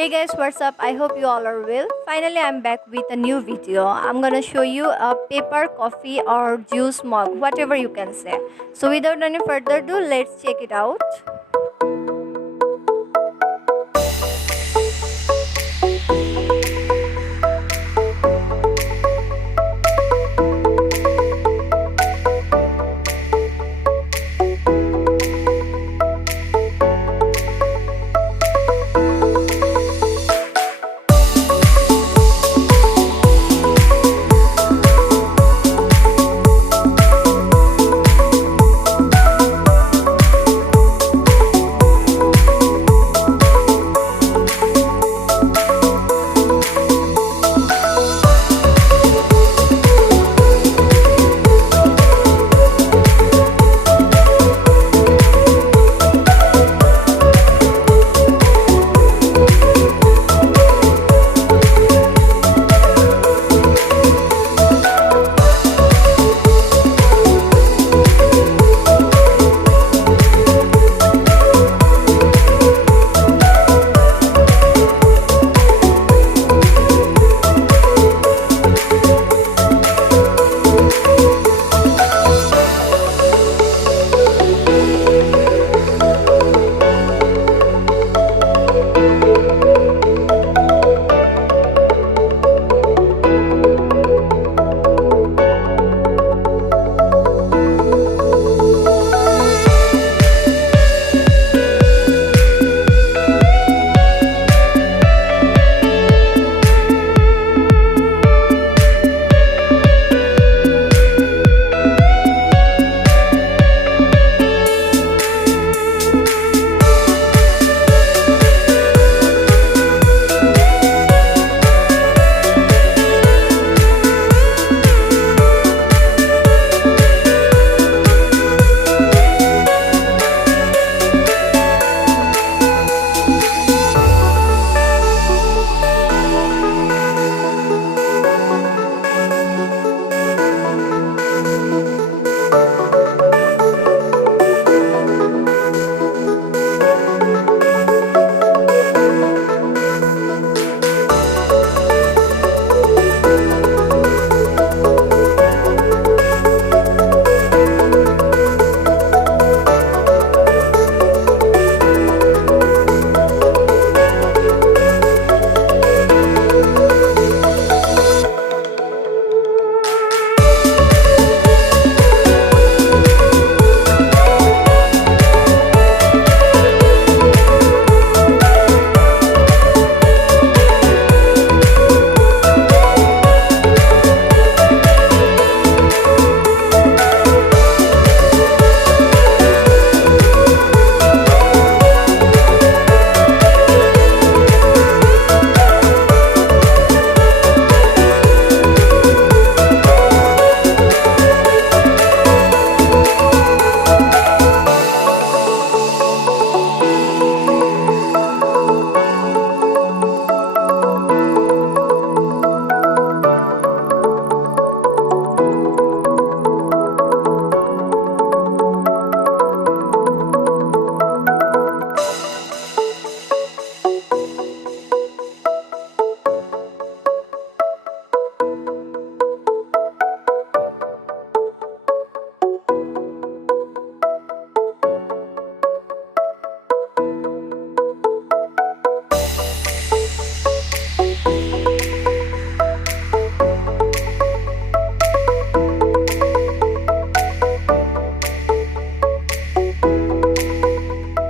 Hey guys, what's up? I hope you all are well. Finally, I'm back with a new video. I'm gonna show you a paper, coffee, or juice mug, whatever you can say. So, without any further ado, let's check it out.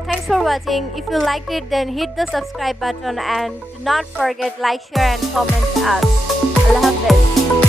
Thanks for watching. If you liked it, then hit the subscribe button and do not forget like, share and comment us. Allah Hafiz.